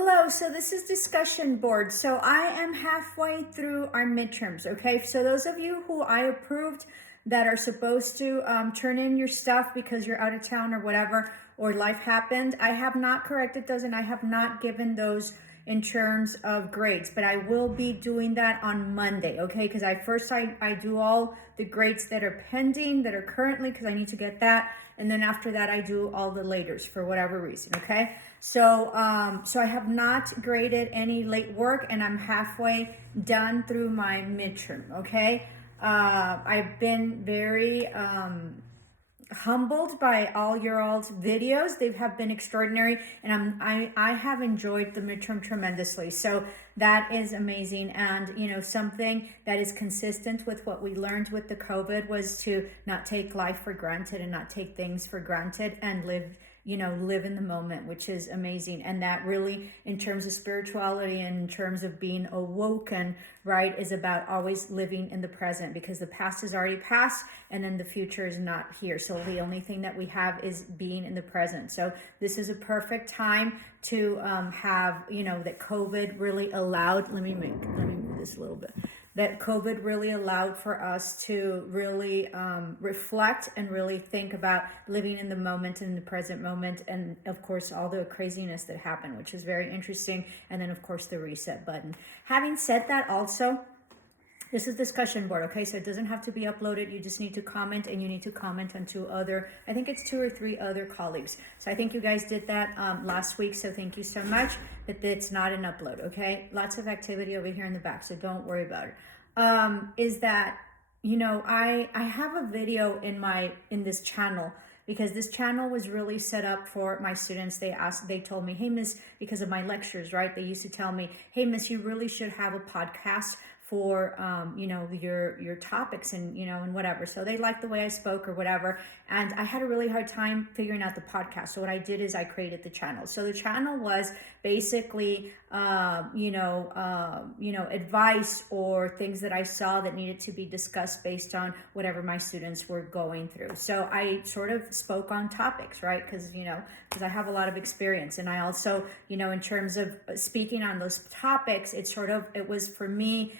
Hello, so this is discussion board. So I am halfway through our midterms, okay? So those of you who I approved that are supposed to turn in your stuff because you're out of town or whatever, or life happened, I have not corrected those and I have not given those in terms of grades, but I will be doing that on Monday, okay? Because I do all the grades that are pending, that are currently, because I need to get that, and then after that I do all the laters for whatever reason, okay? So I have not graded any late work, and I'm halfway done through my midterm, okay? I've been very humbled by all your all's videos. They have been extraordinary, and I have enjoyed the midterm tremendously. So that is amazing. And something that is consistent with what we learned with the COVID was to not take life for granted and not take things for granted and live in the moment, which is amazing. And that really, in terms of spirituality and in terms of being awoken, right, is about always living in the present, because the past is already past and then the future is not here. So the only thing that we have is being in the present. So this is a perfect time to have, that COVID really allowed, let me move this a little bit, that COVID really allowed for us to really reflect and really think about living in the moment, in the present moment, and of course all the craziness that happened, which is very interesting, and then of course the reset button. Having said that, also, this is discussion board, okay? So it doesn't have to be uploaded. You just need to comment, and you need to comment on I think it's 2 or 3 other colleagues. So I think you guys did that last week, so thank you so much. But it's not an upload, okay? Lots of activity over here in the back, so don't worry about it. Is that, I have a video in this channel, because this channel was really set up for my students. They told me, hey, Miss, because of my lectures, right? They used to tell me, hey, Miss, you really should have a podcast for your topics and whatever. So they liked the way I spoke or whatever, and I had a really hard time figuring out the podcast. So what I did is I created the channel. So the channel was basically advice or things that I saw that needed to be discussed based on whatever my students were going through. So I sort of spoke on topics, right? Because I have a lot of experience, and I also, in terms of speaking on those topics, it was for me,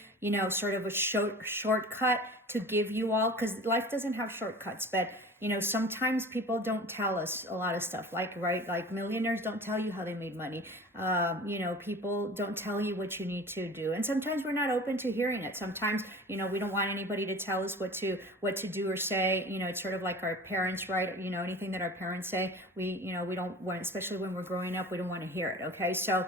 sort of a shortcut to give you all, because life doesn't have shortcuts, but sometimes people don't tell us a lot of stuff, like millionaires don't tell you how they made money. People don't tell you what you need to do, and sometimes we're not open to hearing it. Sometimes we don't want anybody to tell us what to do or say. It's sort of like our parents, right? Anything that our parents say, we don't want, especially when we're growing up, we don't want to hear it. Okay, so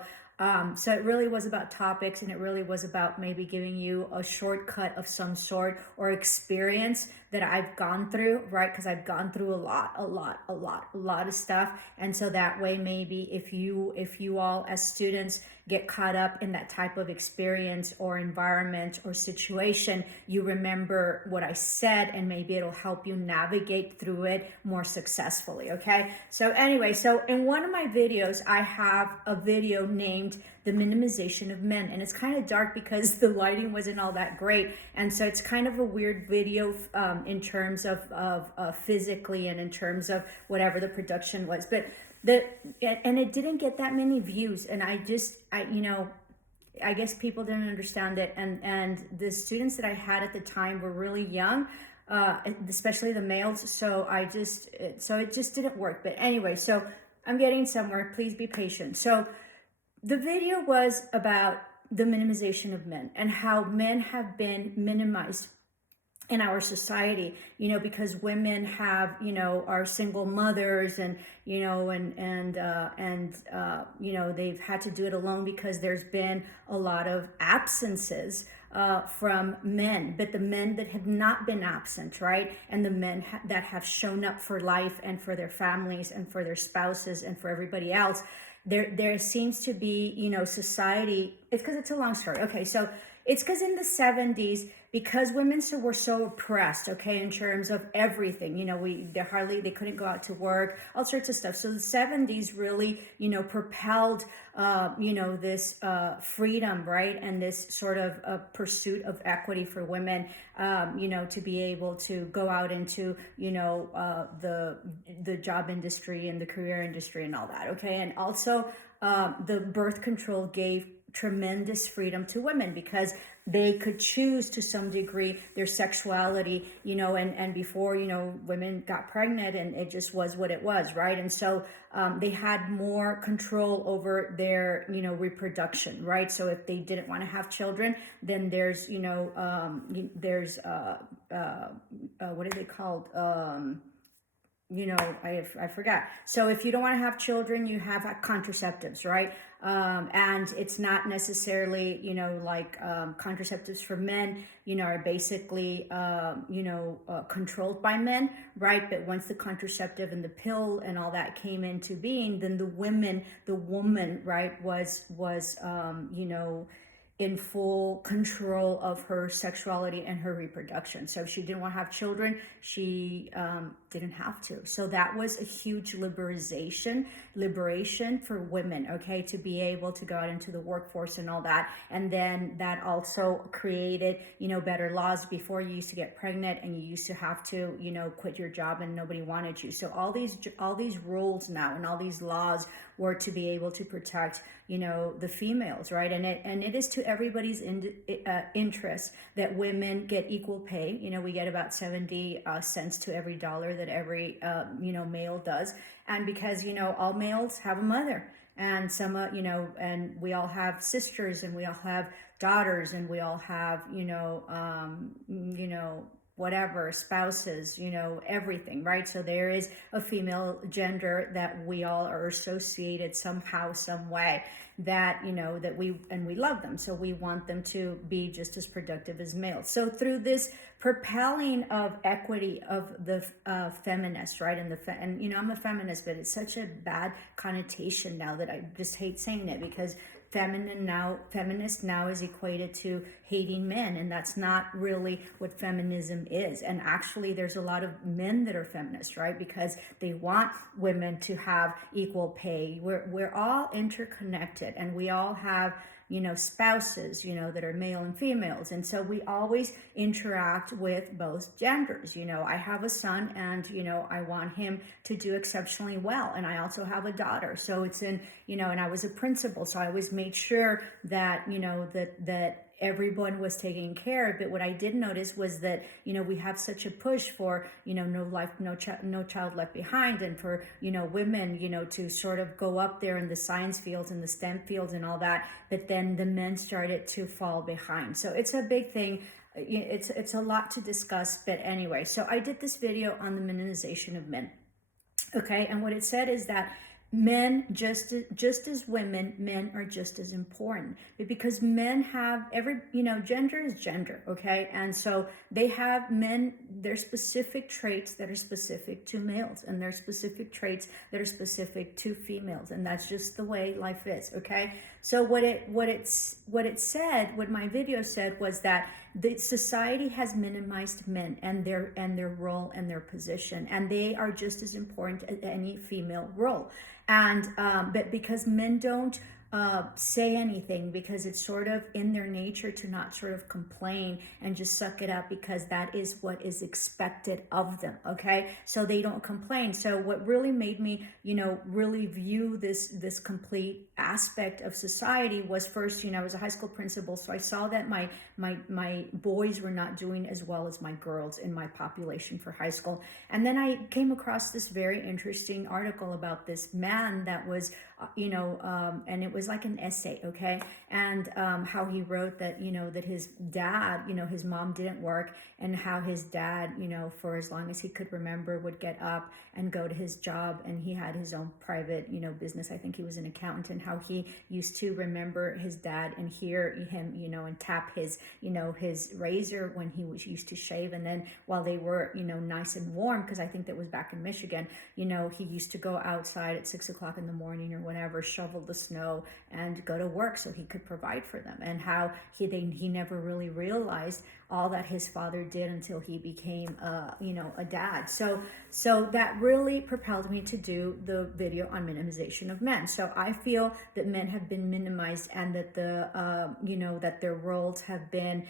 it really was about topics, and it really was about maybe giving you a shortcut of some sort or experience that I've gone through, right? Because I've gone through a lot of stuff. And so that way, maybe if you all as students get caught up in that type of experience or environment or situation, you remember what I said, and maybe it'll help you navigate through it more successfully, okay? So anyway, so in one of my videos, I have a video named The Minimization of Men, and it's kind of dark because the lighting wasn't all that great, and so it's kind of a weird video in terms of physically and in terms of whatever the production was, but and it didn't get that many views, and I guess people didn't understand it, and the students that I had at the time were really young, especially the males, so it just didn't work. But anyway, so I'm getting somewhere. Please be patient. So the video was about the minimization of men and how men have been minimized in our society, because women have, are single mothers, and, they've had to do it alone because there's been a lot of absences from men, but the men that have not been absent, right? And the men that have shown up for life and for their families and for their spouses and for everybody else, there seems to be, society, it's because it's a long story. Okay, so it's because in the 70s, because women were so oppressed, okay, in terms of everything, they couldn't go out to work, all sorts of stuff. So the 70s really, propelled, this freedom, right, and this sort of pursuit of equity for women, to be able to go out into, the job industry and the career industry and all that, okay, and also the birth control gave tremendous freedom to women because they could choose to some degree their sexuality, and before, women got pregnant and it just was what it was, right? And so they had more control over their, reproduction, right? So if they didn't want to have children, then there's, what are they called? I forgot. So if you don't want to have children, you have contraceptives, right? And it's not necessarily, contraceptives for men, are basically, controlled by men, right? But once the contraceptive and the pill and all that came into being, then the woman, right, was, in full control of her sexuality and her reproduction. So if she didn't want to have children, she didn't have to. So that was a huge liberation for women, okay, to be able to go out into the workforce and all that. And then that also created, better laws. Before, you used to get pregnant and you used to have to, quit your job and nobody wanted you. So all these rules now and all these laws were to be able to protect, the females, right? And it is to everybody's interest that women get equal pay. We get about 70 cents to every dollar that every, male does. And because, all males have a mother, and some, and we all have sisters, and we all have daughters, and we all have, whatever, spouses, everything, right? So there is a female gender that we all are associated somehow, some way, that, that we love them. So we want them to be just as productive as males. So through this propelling of equity of the feminists, right? And I'm a feminist, but it's such a bad connotation now that I just hate saying it, because feminist now is equated to hating men, and that's not really what feminism is. And actually, there's a lot of men that are feminists, right? Because they want women to have equal pay. We're all interconnected, and we all have, spouses, that are male and females. And so we always interact with both genders. I have a son, and, I want him to do exceptionally well. And I also have a daughter. So it's and I was a principal. So I always made sure that, that everyone was taken care of. But what I did notice was that, we have such a push for, no child left behind, and for, women, to sort of go up there in the science fields and the STEM fields and all that. But then the men started to fall behind. So it's a big thing. It's a lot to discuss. But anyway, so I did this video on the minimization of men. Okay. And what it said is that men, just as women, men are just as important, because men have gender is gender, okay? And so they have their specific traits that are specific to males, and their specific traits that are specific to females, and that's just the way life is, okay? So what my video said was that the society has minimized men and their role and their position, and they are just as important as any female role. And but because men don't say anything, because it's sort of in their nature to not sort of complain and just suck it up, because that is what is expected of them, okay? So they don't complain. So what really made me, really view this complete aspect of society was, first, I was a high school principal, so I saw that my boys were not doing as well as my girls in my population for high school. And then I came across this very interesting article about this man that was, and it was like an essay, okay? And how he wrote that, that his dad, his mom didn't work, and how his dad, for as long as he could remember, would get up and go to his job, and he had his own private, business. I think he was an accountant, and how he used to remember his dad and hear him, and tap his, his razor when he used to shave. And then while they were, nice and warm, because I think that was back in Michigan, he used to go outside at 6 o'clock in the morning or whatever, shovel the snow and go to work so he could provide for them. And how he never really realized all that his father did until he became a dad. So that really propelled me to do the video on minimization of men. So I feel that men have been minimized, and that that their roles have been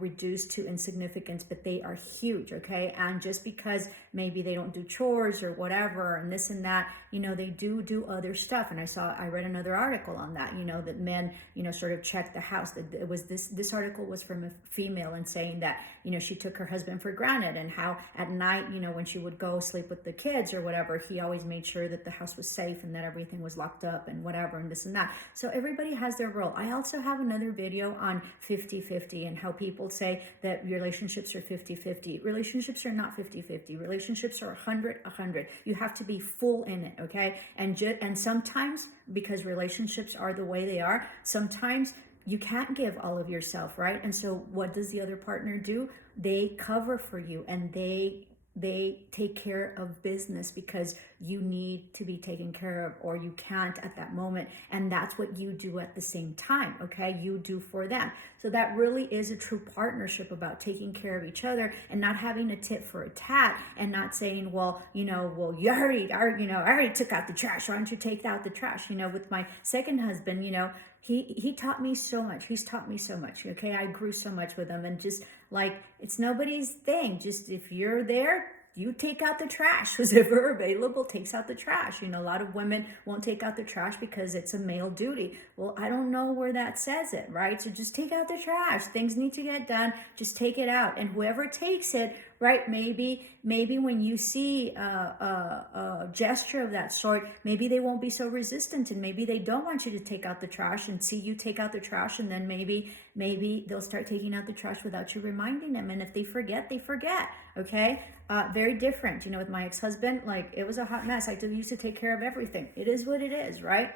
reduced to insignificance, but they are huge, okay? And just because maybe they don't do chores or whatever and this and that, they do other stuff. And I read another article on that, that men, sort of check the house. That it was this article was from a female, and saying that, she took her husband for granted, and how at night, when she would go sleep with the kids or whatever, he always made sure that the house was safe and that everything was locked up and whatever and this and that. So everybody has their role. I also have another video on 50-50 and how people say that relationships are 50-50. Relationships are not 50-50. Relationships are 100-100. You have to be full in it, okay? And sometimes, because relationships are the way they are, sometimes you can't give all of yourself, right? And so what does the other partner do? They cover for you, and they take care of business because you need to be taken care of, or you can't at that moment. And that's what you do at the same time, okay? You do for them. So that really is a true partnership, about taking care of each other and not having a tit for a tat, and not saying, well, I already took out the trash. Why don't you take out the trash? With my second husband, he taught me so much. He's taught me so much. Okay. I grew so much with him, and just like, it's nobody's thing. Just, if you're there, you take out the trash. Whoever available takes out the trash. A lot of women won't take out the trash because it's a male duty. Well, I don't know where that says it, right? So just take out the trash. Things need to get done. Just take it out. And whoever takes it, right? Maybe when you see a gesture of that sort, maybe they won't be so resistant, and maybe they don't want you to take out the trash and see you take out the trash, and then maybe they'll start taking out the trash without you reminding them. And if they forget, they forget. Okay. Very different. With my ex-husband, like, it was a hot mess. I used to take care of everything. It is what it is, right?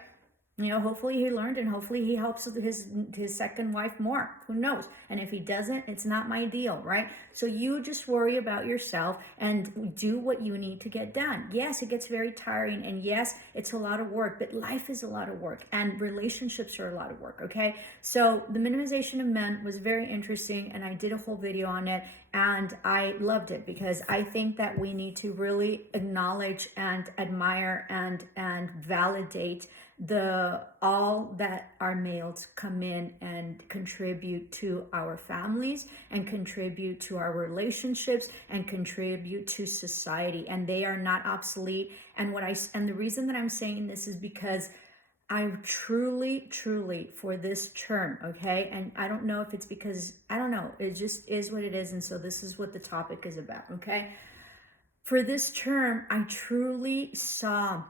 Hopefully he learned, and hopefully he helps his second wife more. Who knows? And if he doesn't, it's not my deal, right? So you just worry about yourself and do what you need to get done. Yes, it gets very tiring, and yes, it's a lot of work, but life is a lot of work, and relationships are a lot of work, okay? So the minimization of men was very interesting, and I did a whole video on it, and I loved it, because I think that we need to really acknowledge and admire and validate all that our males come in and contribute to our families, and contribute to our relationships, and contribute to society, and they are not obsolete. And the reason that I'm saying this is because I truly, for this term, okay? And I don't know if it's because, I don't know, it just is what it is. And so this is what the topic is about, okay? For this term, I truly saw,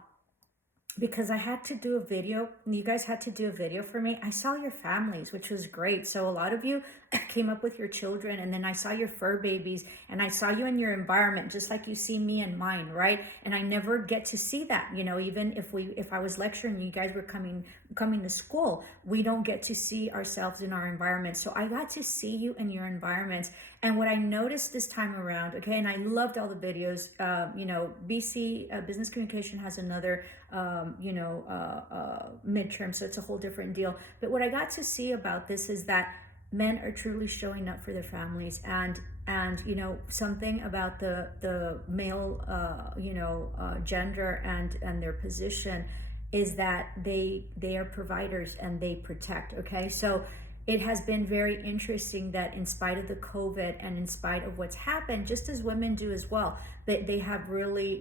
because I had to do a video, you guys had to do a video for me. I saw your families, which was great. So a lot of you came up with your children, and then I saw your fur babies, and I saw you in your environment, just like you see me and mine, right? And I never get to see that, even if I was lecturing, you guys were coming to school, we don't get to see ourselves in our environment. So I got to see you in your environments. And what I noticed this time around, okay, and I loved all the videos, BC Business Communication has another, midterm, so it's a whole different deal. But what I got to see about this is that men are truly showing up for their families, and something about the male gender and their position is that they are providers, and they protect. Okay, so it has been very interesting that in spite of the COVID, and in spite of what's happened, just as women do as well, they have really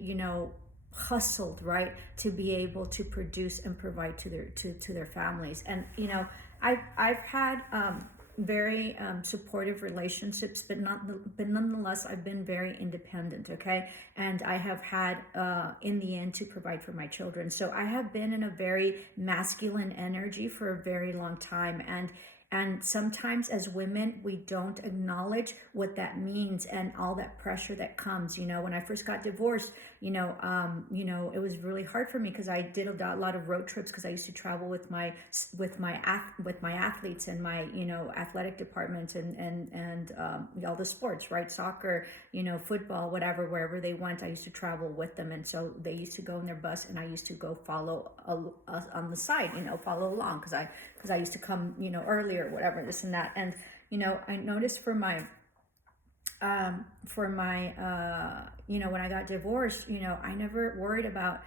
hustled, right, to be able to produce and provide to their families. And I've had very supportive relationships, but nonetheless, I've been very independent, okay? And I have had, in the end, to provide for my children. So I have been in a very masculine energy for a very long time. And sometimes as women, we don't acknowledge what that means and all that pressure that comes. When I first got divorced, it was really hard for me, because I did a lot of road trips, because I used to travel with my athletes and my athletic departments and all the sports, right? Soccer, football, whatever, wherever they went, I used to travel with them. And so they used to go in their bus, and I used to go follow on the side, follow along, because I used to come earlier, whatever, this and that. And I noticed for my when I got divorced, I never worried about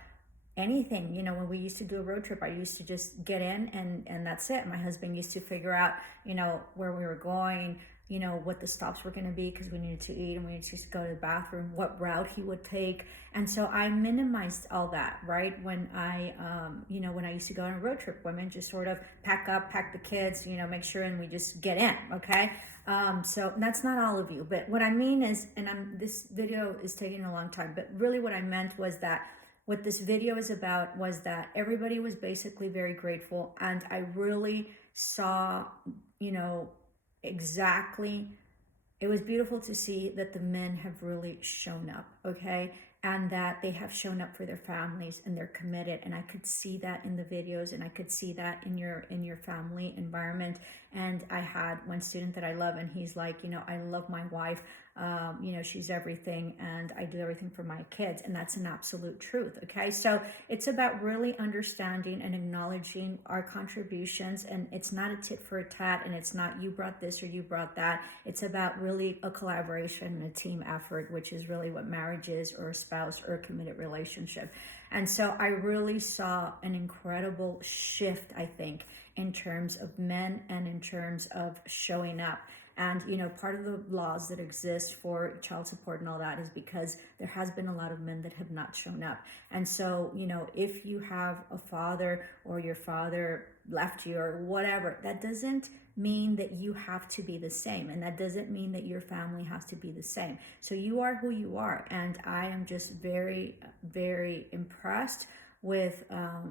anything. You know, when we used to do a road trip, I used to just get in and that's it. My husband used to figure out, you know, where we were going, you know, what the stops were going to be because we needed to eat and we needed to go to the bathroom, what route he would take. And so I minimized all that, right? When I, you know, when I used to go on a road trip, women just sort of pack up, pack the kids, you know, make sure and we just get in, okay? So that's not all of you, but what I mean is, and this video is taking a long time, but really what I meant was that what this video is about was that everybody was basically very grateful, and I really saw, you know, exactly, it was beautiful to see that the men have really shown up, okay? And that they have shown up for their families and they're committed. And I could see that in the videos, and I could see that in your family environment. And I had one student that I love, and he's like, you know, I love my wife. You know, she's everything, and I do everything for my kids. And that's an absolute truth, okay? So it's about really understanding and acknowledging our contributions, and it's not a tit for a tat, and it's not you brought this or you brought that. It's about really a collaboration and a team effort, which is really what marriage is, or a spouse or a committed relationship. And so I really saw an incredible shift, I think, in terms of men and in terms of showing up. And, you know, part of the laws that exist for child support and all that is because there has been a lot of men that have not shown up. And so, you know, if you have a father or your father left you or whatever, that doesn't mean that you have to be the same. And that doesn't mean that your family has to be the same. So you are who you are. And I am just very, very impressed with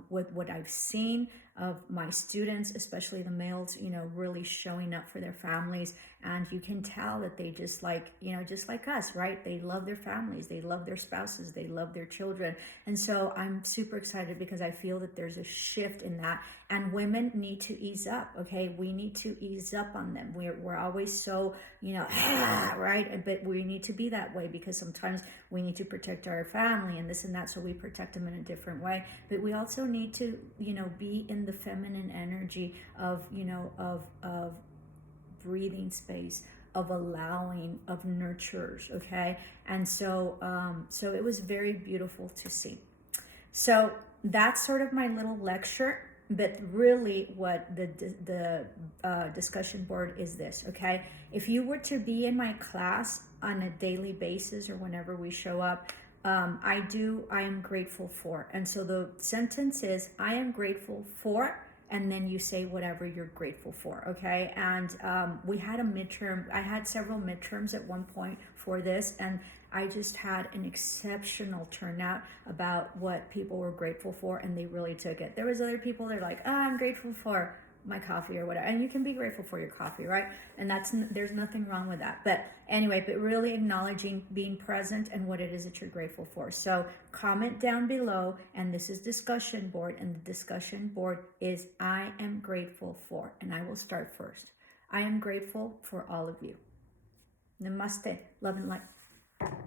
what I've seen of my students, especially the males, you know, really showing up for their families. And you can tell that they just like, you know, just like us, right? They love their families, they love their spouses, they love their children. And so I'm super excited because I feel that there's a shift in that. And women need to ease up, okay? We need to ease up on them. We're always so, you know, right? But we need to be that way because sometimes we need to protect our family and this and that, so we protect them in a different way. But we also need to, you know, be in the feminine energy of, you know, of breathing space, of allowing, of nurturers, okay? And so so it was very beautiful to see. So that's sort of my little lecture, but really what the discussion board is this, okay? If you were to be in my class on a daily basis or whenever we show up, I am grateful for. And so the sentence is, I am grateful for, and then you say whatever you're grateful for, okay? And we had a midterm, I had several midterms at one point for this, and I just had an exceptional turnout about what people were grateful for, and they really took it. There was other people that are like, oh, I'm grateful for my coffee or whatever, and you can be grateful for your coffee, right? And there's nothing wrong with that. But anyway, but really acknowledging being present and what it is that you're grateful for. So comment down below, and this is discussion board, and the discussion board is I am grateful for, and I will start first. I am grateful for all of you. Namaste, love and light.